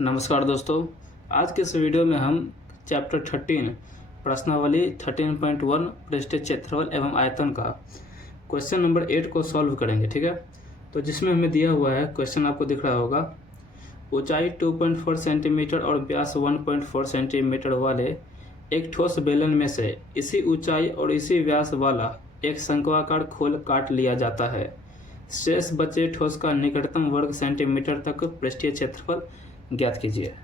नमस्कार दोस्तों, आज के इस वीडियो में हम चैप्टर 13 प्रश्नावली 13.1 पृष्ठीय क्षेत्रफल एवं आयतन का क्वेश्चन नंबर 8 को सॉल्व करेंगे। ठीक है, तो जिसमें हमें दिया हुआ है क्वेश्चन आपको दिख रहा होगा, ऊंचाई 2.4 सेंटीमीटर और व्यास 1.4 सेंटीमीटर वाले एक ठोस बेलन में से इसी ऊंचाई और इसी व्यास वाला एक शंक्वाकार खोल काट लिया जाता है। शेष बचे ठोस का निकटतम वर्ग सेंटीमीटर तक पृष्ठीय क्षेत्रफल ज्ञात कीजिए।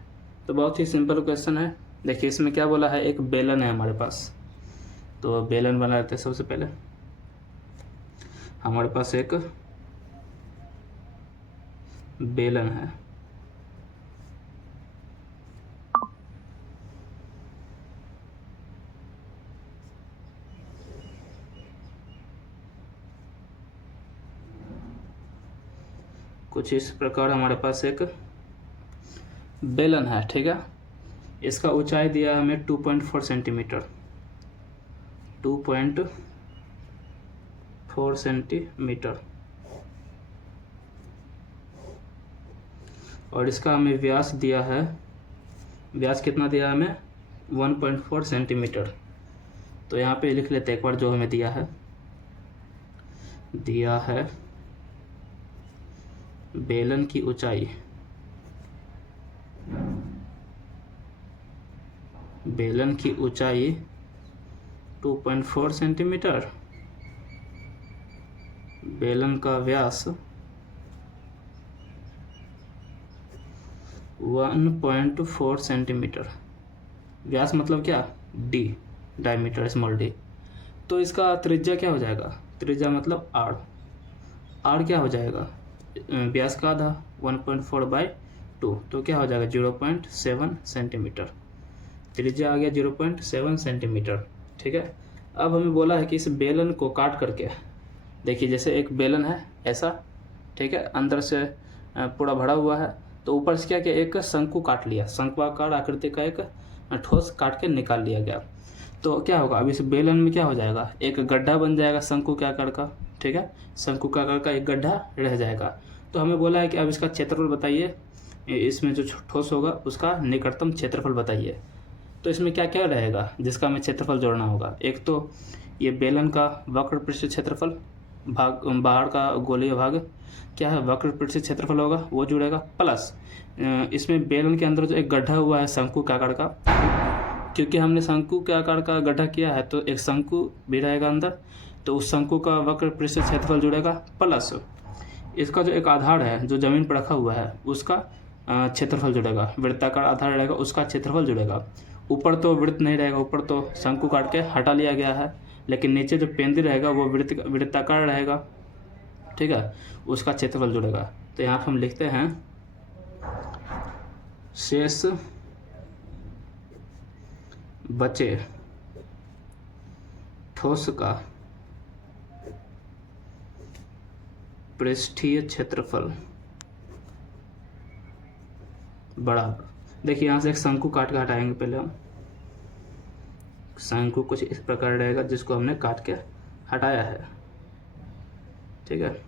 तो बहुत ही सिंपल क्वेश्चन है। देखिए इसमें क्या बोला है, एक बेलन है हमारे पास, तो बेलन बना लेते हैं। सबसे पहले हमारे पास एक बेलन है, कुछ इस प्रकार हमारे पास एक बेलन है। ठीक है, इसका ऊंचाई दिया है हमें 2.4 सेंटीमीटर, 2.4 सेंटीमीटर, और इसका हमें व्यास दिया है, व्यास कितना दिया है हमें, 1.4 सेंटीमीटर। तो यहाँ पे लिख लेते हैं एक बार जो हमें दिया है बेलन की ऊंचाई, बेलन की ऊंचाई 2.4 सेंटीमीटर, बेलन का व्यास 1.4 सेंटीमीटर। व्यास मतलब क्या, डी, डायमीटर, स्मॉल डी। तो इसका त्रिज्या क्या हो जाएगा, त्रिज्या मतलब आर, आर क्या हो जाएगा, व्यास का आधा 1.4/2, तो क्या हो जाएगा 0.7 सेंटीमीटर। त्रिज्या आ गया 0.7 सेंटीमीटर। ठीक है, अब हमें बोला है कि इस बेलन को काट करके, देखिए जैसे एक बेलन है ऐसा, ठीक है, अंदर से पूरा भरा हुआ है, तो ऊपर से क्या किया, एक शंकु काट लिया, शंक्वाकार आकृति का एक ठोस काट के निकाल लिया गया। तो क्या होगा, अब इस बेलन में क्या हो जाएगा, एक गड्ढा बन जाएगा शंकु के आकार का। ठीक है, शंकु के आकार का एक गड्ढा रह जाएगा। तो हमें बोला है कि अब इसका क्षेत्रफल बताइए, इसमें जो ठोस होगा उसका निकटतम क्षेत्रफल बताइए। तो इसमें क्या क्या रहेगा जिसका हमें क्षेत्रफल जोड़ना होगा, एक तो ये बेलन का वक्र पृष्ठ क्षेत्रफल, भाग बाहर का गोलीय भाग क्या है, वक्र पृष्ठ क्षेत्रफल होगा, वो जुड़ेगा, प्लस इसमें बेलन के अंदर जो एक गड्ढा हुआ है शंकु के आकार का, क्योंकि हमने शंकु के आकार का गड्ढा किया है तो एक शंकु भी रहेगा अंदर, तो उस शंकु का वक्र पृष्ठ क्षेत्रफल जुड़ेगा, प्लस इसका जो एक आधार है जो जमीन पर रखा हुआ है उसका क्षेत्रफल जुड़ेगा, वृत्ताकार आधार रहेगा उसका क्षेत्रफल जुड़ेगा। ऊपर तो वृत्त नहीं रहेगा, ऊपर तो शंकु काट के हटा लिया गया है, लेकिन नीचे जो पेंदी रहेगा वो वृत्ताकार रहेगा। ठीक है, उसका क्षेत्रफल जुड़ेगा। तो यहाँ पर हम लिखते हैं शेष बचे ठोस का पृष्ठीय क्षेत्रफल बराबर, देखिए यहाँ से एक शंकु काट के हटाएंगे। पहले हम शंकु कुछ इस प्रकार रहेगा जिसको हमने काट के हटाया है। ठीक है,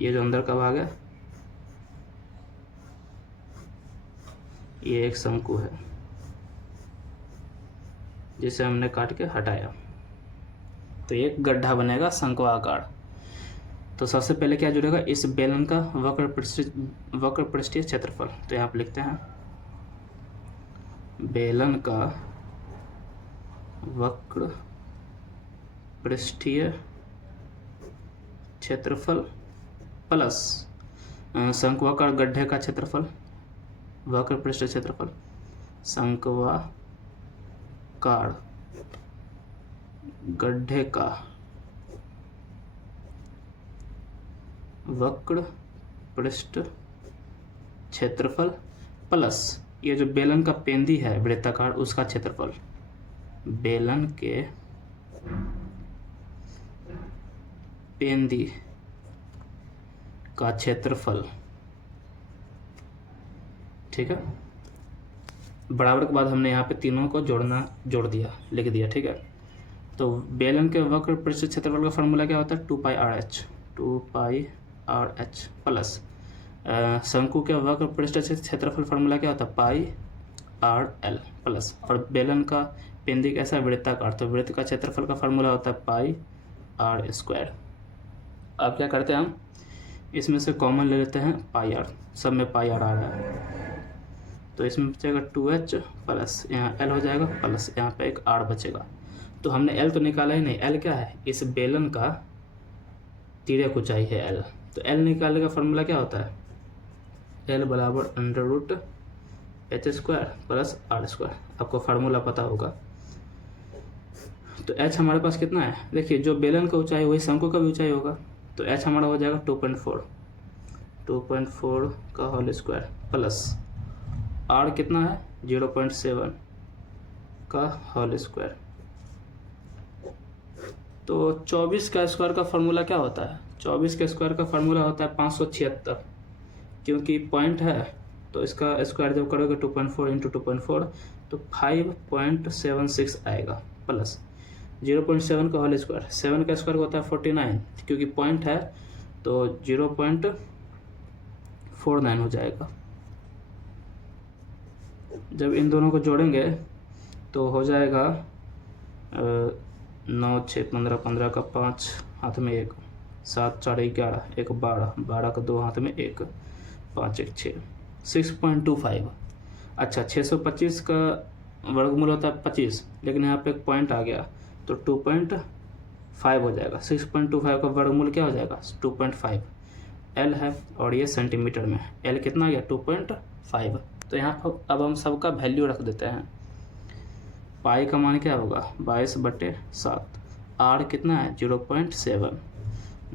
ये जो अंदर का भाग है ये एक शंकु है जिसे हमने काट के हटाया, तो एक गड्ढा बनेगा शंक्वाकार। तो सबसे पहले क्या जुड़ेगा, इस बेलन का वक्र पृष्ठीय क्षेत्रफल। तो यहाँ पे लिखते हैं बेलन का वक्र पृष्ठीय क्षेत्रफल प्लस शंक्वाकार गड्ढे का क्षेत्रफल, वक्र पृष्ठीय क्षेत्रफल, शंक्वाकार गड्ढे का वक्र पृष्ठ क्षेत्रफल प्लस ये जो बेलन का पेंदी है वृत्ताकार उसका क्षेत्रफल, बेलन के पेंदी का क्षेत्रफल। ठीक है, बराबर के बाद हमने यहाँ पे तीनों को जोड़ दिया, लिख दिया। ठीक है, तो बेलन के वक्र पृष्ठ क्षेत्रफल का फॉर्मूला क्या होता है, 2πRh प्लस शंकु के वक्र पृष्ठ क्षेत्रफल फार्मूला क्या होता है, पाई आर एल प्लस, और बेलन का पेंदी कैसा वृत्ताकार, तो वृत्त का क्षेत्रफल का फार्मूला होता है पाई आर स्क्वायर। अब क्या करते हैं हम, इसमें से कॉमन ले लेते हैं पाई आर, सब में पाई आर आ रहा है, तो इसमें बचेगा 2h प्लस यहाँ l हो जाएगा प्लस यहाँ पे एक r बचेगा। तो हमने l तो निकाला ही नहीं, l क्या है, इस बेलन का तिर्यक ऊंचाई है l, तो l निकालने का फार्मूला क्या होता है, l बराबर √h square plus r square, आपको फार्मूला पता होगा। तो h हमारे पास कितना है, देखिए जो बेलन का ऊंचाई वही शंकु का भी ऊंचाई होगा, तो h हमारा हो जाएगा 2.4 का होल स्क्वायर प्लस r कितना है 0.7 का होल स्क्वायर। तो 24 का स्क्वायर का फार्मूला क्या होता है, 24 के स्क्वायर का फार्मूला होता है 576, क्योंकि पॉइंट है तो इसका स्क्वायर जब करोगे 2.4 इंटू 2.4 तो 5.76 आएगा प्लस 0.7 का होल स्क्वायर, 7 का स्क्वायर होता है 49, क्योंकि पॉइंट है तो 0.49 हो जाएगा। जब इन दोनों को जोड़ेंगे तो हो जाएगा 9 6 15 15 का 5 हाथ में 1, 7 4 11 1 12 12 का 2 हाथ में 1, 5 1 6 6.25। अच्छा 625 का वर्गमूल होता है 25, लेकिन यहाँ पे एक पॉइंट आ गया तो 2.5 हो जाएगा। 6.25 का वर्गमूल क्या हो जाएगा 2.5, l है और ये सेंटीमीटर में, l कितना आ गया 2.5। तो यहाँ पर अब हम सबका वैल्यू रख देते हैं। पाई का मान क्या होगा 22/7, r कितना है 0.7,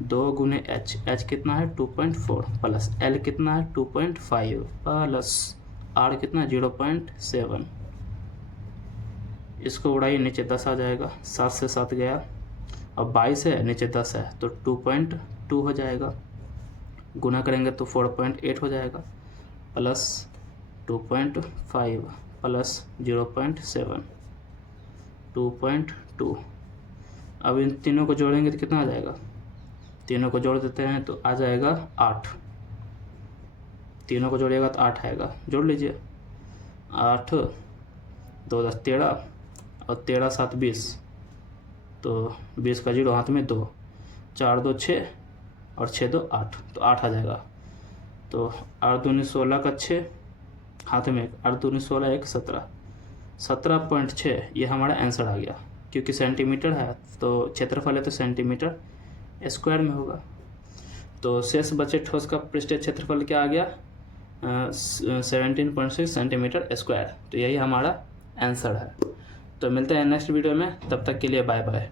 2 गुने h कितना है 2.4 प्लस l कितना है 2.5 प्लस r कितना है 0.7। इसको उड़ाइए नीचे 10 आ जाएगा, 7 से 7 गया, अब 22 है नीचे 10 है तो 2.2 हो जाएगा, गुना करेंगे तो 4.8 हो जाएगा प्लस 2.5 प्लस 0.7 2.2। अब इन तीनों को जोड़ेंगे तो कितना आ जाएगा, तीनों को जोड़ देते हैं तो आ जाएगा 8, तीनों को जोड़िएगा तो 8 आएगा, जोड़ लीजिए 8 2 10 13 और 13 7 20, तो 20 का 0 हाथ में 2, 4 2 6 और 6 2 8, तो 8 आ जाएगा। तो 8 दूनी 16 का 6 हाथ में 8 दूनी 16 1 17, 17.6 ये हमारा आंसर आ गया, क्योंकि सेंटीमीटर है तो क्षेत्रफल है तो सेंटीमीटर स्क्वायर में होगा। तो शेष बचे ठोस का पृष्ठीय क्षेत्रफल क्या आ गया 17.6 सेंटीमीटर स्क्वायर, तो यही हमारा आंसर है। तो मिलते हैं नेक्स्ट वीडियो में, तब तक के लिए बाय बाय।